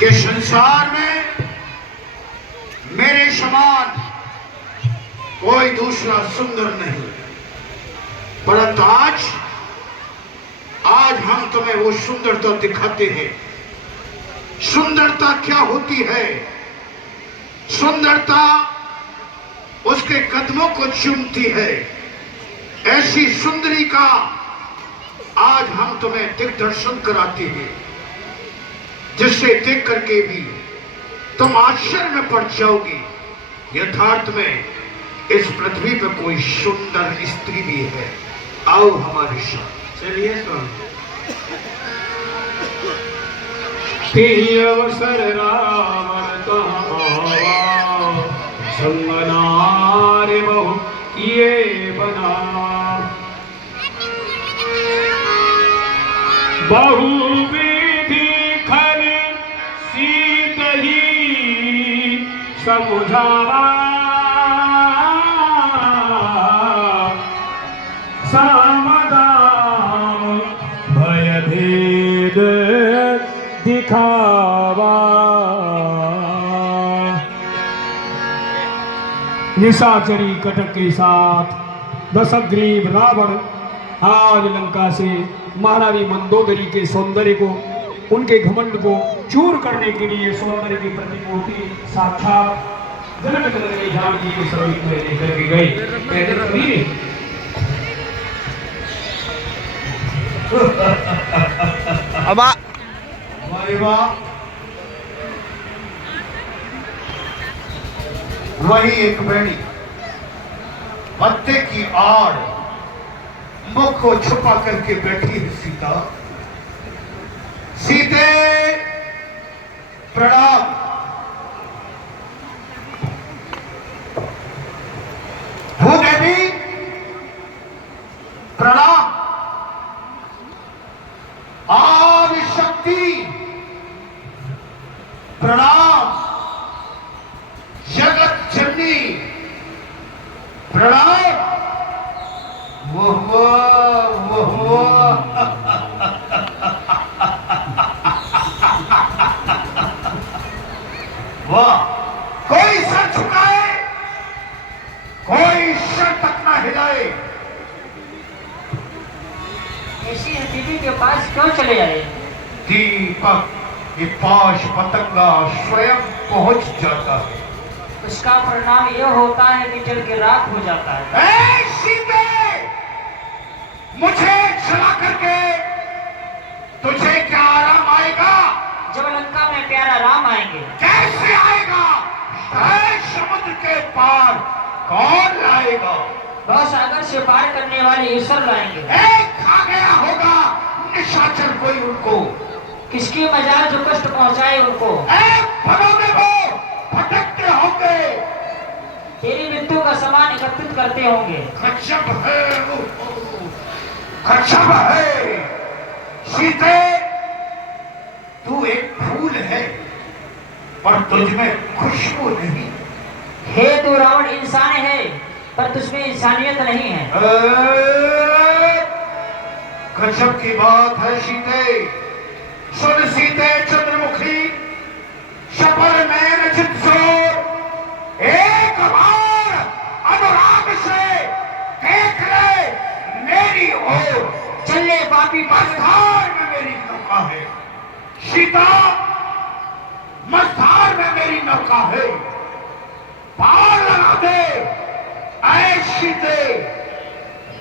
कि संसार में मेरे समान कोई दूसरा सुंदर नहीं। परंतु आज हम तुम्हें वो सुंदरता दिखाते हैं। सुंदरता क्या होती है? सुंदरता उसके कदमों को चूमती है। ऐसी सुंदरी का आज हम तुम्हें दिग्दर्शन कराते हैं, जिससे देख करके भी तुम आश्चर्य में पड़ जाओगी। यथार्थ में इस पृथ्वी पर कोई सुंदर स्त्री भी है। आओ हमारे साथ। चलिए स्वामी। अवसर रावण कहाँ संगनार बहु ये बना बहुविधि खल सीत ही समुझावा सामदान भय भेद दिखावा। निशाचरी कटक के साथ दशग्रीव रावण आज लंका से महारानी मंदोदरी के सौंदर्य को, उनके घमंड को चूर करने के लिए सौंदर्य की प्रतिमूर्ति साक्षात जनक जननी जानकी के समीप में लेकर के गए। अब हमारे माँ वही एक बेड़ी पत्ते की आड़ मुख को छुपा करके बैठी है। सीता, सीते प्रणाम। भूदेवी प्रणाम। आदि शक्ति प्रणाम। जगत जननी प्रणाम। वाह, कोई सर झुकाए, कोई सर तक ना हिलाए। ऐसी दीदी के पास क्यों चले आए? दीपक ये पाश पतंगा स्वयं पहुंच जाता है। उसका परिणाम यह होता है कि जल के राख हो जाता है। ऐ सीते, मुझे जला करके तुझे क्या आराम आएगा? जब लंका में प्यारा राम आएंगे। कैसे आएगा? ऐ समुद्र के पार कौन लाएगा? वह सागर से पार करने वाले ईश्वर लाएंगे। खा गया होगा निशाचर कोई उनको। किसकी मजाल जो कष्ट पहुंचाए उनको। भगोगे वो भटकते होंगे। तेरी मृत्यु का सामान एकत्रित करते होंगे। गजब है, गजब है। सीते, तू एक फूल है पर तुझमें खुशबू नहीं। हे तू रावण इंसान है पर तुझमें इंसानियत नहीं है। गजब की बात है सीते। सुन सीते चंद्रमुखी, शपर में रचित जोर, एक बार अनुराग से देख ले मेरी ओर। चले पापी मझधार में मेरी नौका है। सीता, मझधार में मेरी नौका है। पार लगा दे ऐ सीते,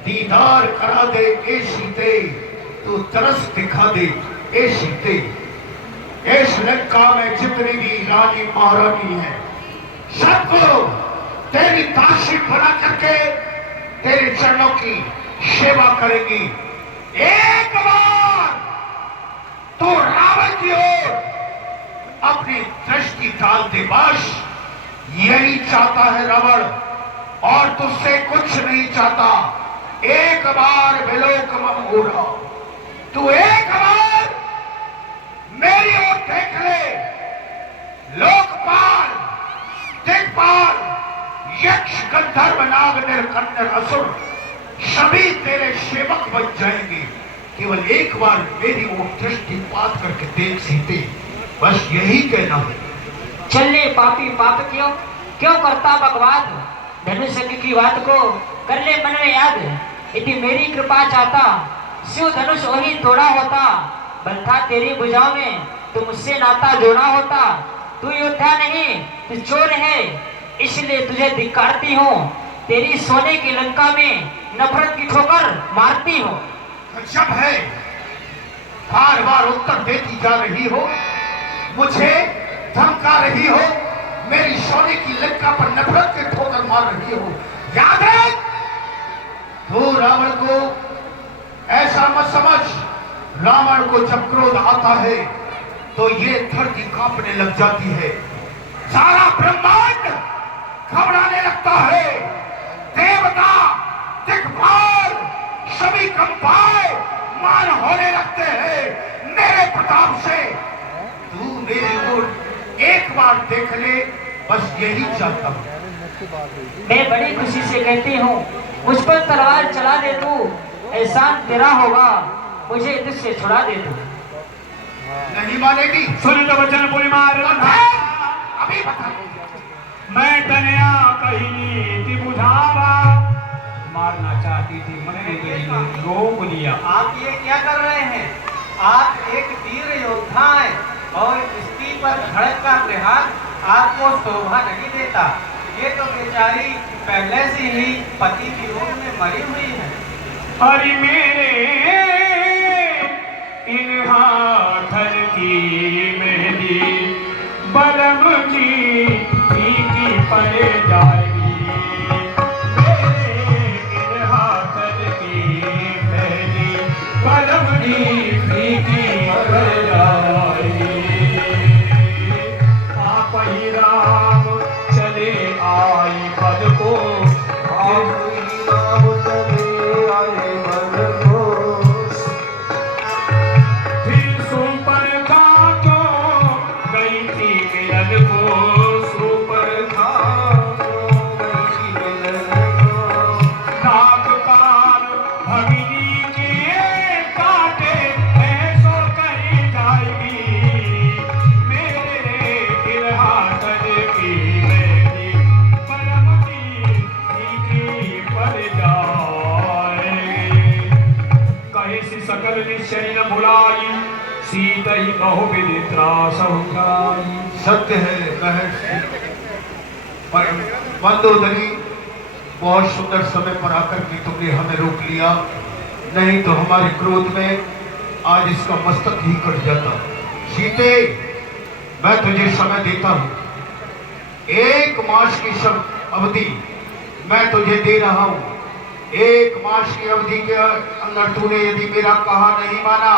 दीदार करा दे ए सीते, तू तरस दिखा दे ए सीते। इस लंका में जितनी भी रानी महारानी है, सबको तेरी दासी बना करके तेरे चरणों की सेवा करेंगी। एक बार तो रावण की ओर अपनी दृष्टि डाल दे। बस यही चाहता है रावण, और तुझसे कुछ नहीं चाहता। एक बार विलोकमम हो रहा, तू एक बार मेरी ओर देख ले। लोकपाल, दिक्पाल, यक्ष, गंधर्व, नाग, नर, असुर सभी तेरे सेवक बन जाएंगे। केवल एक बार मेरी ओर दृष्टिपात करके देख सीते। बस यही कहना है। चलने पापी पाप क्यों क्यों करता बकवाद, धनुष की बात को कर ले मन में याद। यदि मेरी कृपा चाहता शिव धनुष वही तोड़ा होता, बंधा तेरी भुजाओं में तू मुझसे नाता जोड़ा होता। तू योद्धा नहीं तू चोर है, इसलिए तुझे धिक्कारती हूँ। तेरी सोने की लंका में नफरत की ठोकर मारती हूँ। जब है बार बार उत्तर देती जा रही हो, मुझे धमका रही हो, मेरी सोने की लंका पर नफरत की ठोकर मार रही हो। याद रख, तू रावण को ऐसा मत समझ, रावण को जब क्रोध आता है तो ये धरती कांपने लग जाती है, सारा ब्रह्मांड घबराने लगता है, देवता दिक्पाल सभी कंपाए मान होने लगते हैं मेरे प्रताप से। तू मेरी ओर एक बार देख ले, बस यही चाहता हूं। मैं बड़ी खुशी से कहती हूँ मुझ पर तलवार चला दे तू, एहसान तेरा होगा, मुझे तुझसे छुड़ा दे तू। नहीं मानेगी? सुन तो वचन बोली मार अभी बता। मैं तनया कहीं नीति बुझावा, मारना चाहती थी मन रोक लिया। आप ये क्या कर रहे हैं? आप एक वीर योद्धा हैं और स्त्री पर धड़क का प्रहार आपको शोभा नहीं देता। ये तो बेचारी पहले से ही पति की रोग में मरी हुई है। अरे मेरे इन हाथन की मेहंदी बलम की फीकी पड़ जाएगी, मेरे इन हाथन की मेहंदी बलम की फीकी पड़ जाएगी। आप ही राम चले आई पद को, आप ही राम चले आए पद को, फिर सुपर था तो गई थी मिलन को, सुपर था तो गई थी मिलन को। नाक कान भगिनी के काटे ऐसो करी जाएगी, मेरे दिल हाथन की मेहंदी परम की फीकी पड़ जाएगी। कहे सी सकल निश्चय न भुलाई, सीत ही बहुविधि त्रास उठाई। सत्य है महर्षि, पर मंदोदरी बहुत सुंदर समय पर आकर के तुमने हमें रोक लिया, नहीं तो हमारे क्रोध में आज इसका मस्तक ही कट जाता। सीते, मैं तुझे समय देता हूं, 1 मास की अवधि मैं तुझे दे रहा हूं। 1 मास की अवधि के अंदर तूने यदि मेरा कहा नहीं माना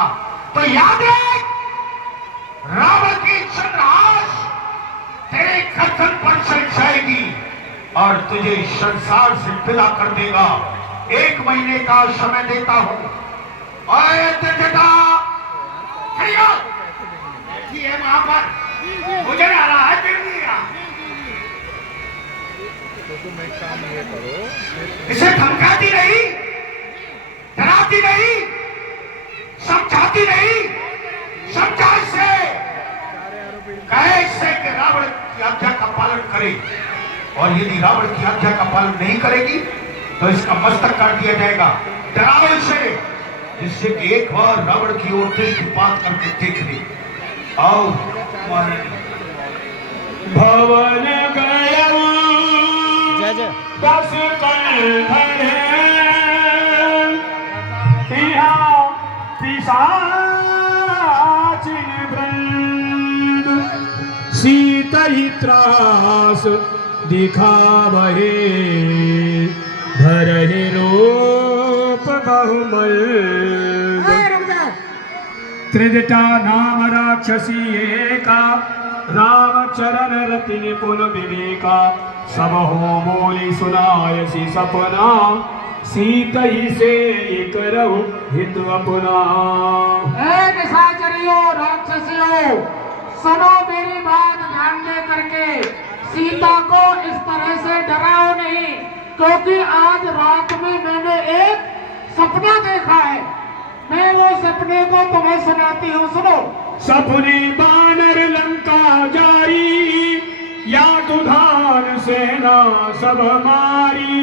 तो याद रख, रावण की चंद्रहास तेरे गर्दन पर चल जाएगी और तुझे संसार से विदा कर देगा। 1 महीने का समय देता हूं। बैठी है वहां पर, मुझे आ रहा है फिर नहीं आ। इसे धमकाती नहीं, डराती नहीं, समझाती नहीं, समझा इसे, कहे इससे कि रावण की आज्ञा का पालन करे, और यदि रावण की आज्ञा का पालन नहीं करेगी तो इसका मस्तक काट दिया जाएगा। डराओ इसे, जिससे कि एक बार रावण की ओर दृष्टिपात करके देख ले। आओ महारानी। भवन गया दस कंधर, यहाँ पिशाचिन वृंद, सीता ही त्रास दिखावहे, धरहि रूप बहुमल। त्रिजटा नाम राक्षसी एका, राम चरण रति निपुण विवेका, सब हो बोली सुनायसी सपना, सीता ही से करहु हित अपना। निशाचरियों राक्षसियों, सुनो मेरी बात ध्यान दे करके, सीता को इस तरह से डराओ नहीं, क्योंकि आज रात में मैंने एक सपना देखा है। मैं वो सपने को तुम्हें सुनाती हूँ, सुनो। सपने बानर जान सेना सब मारी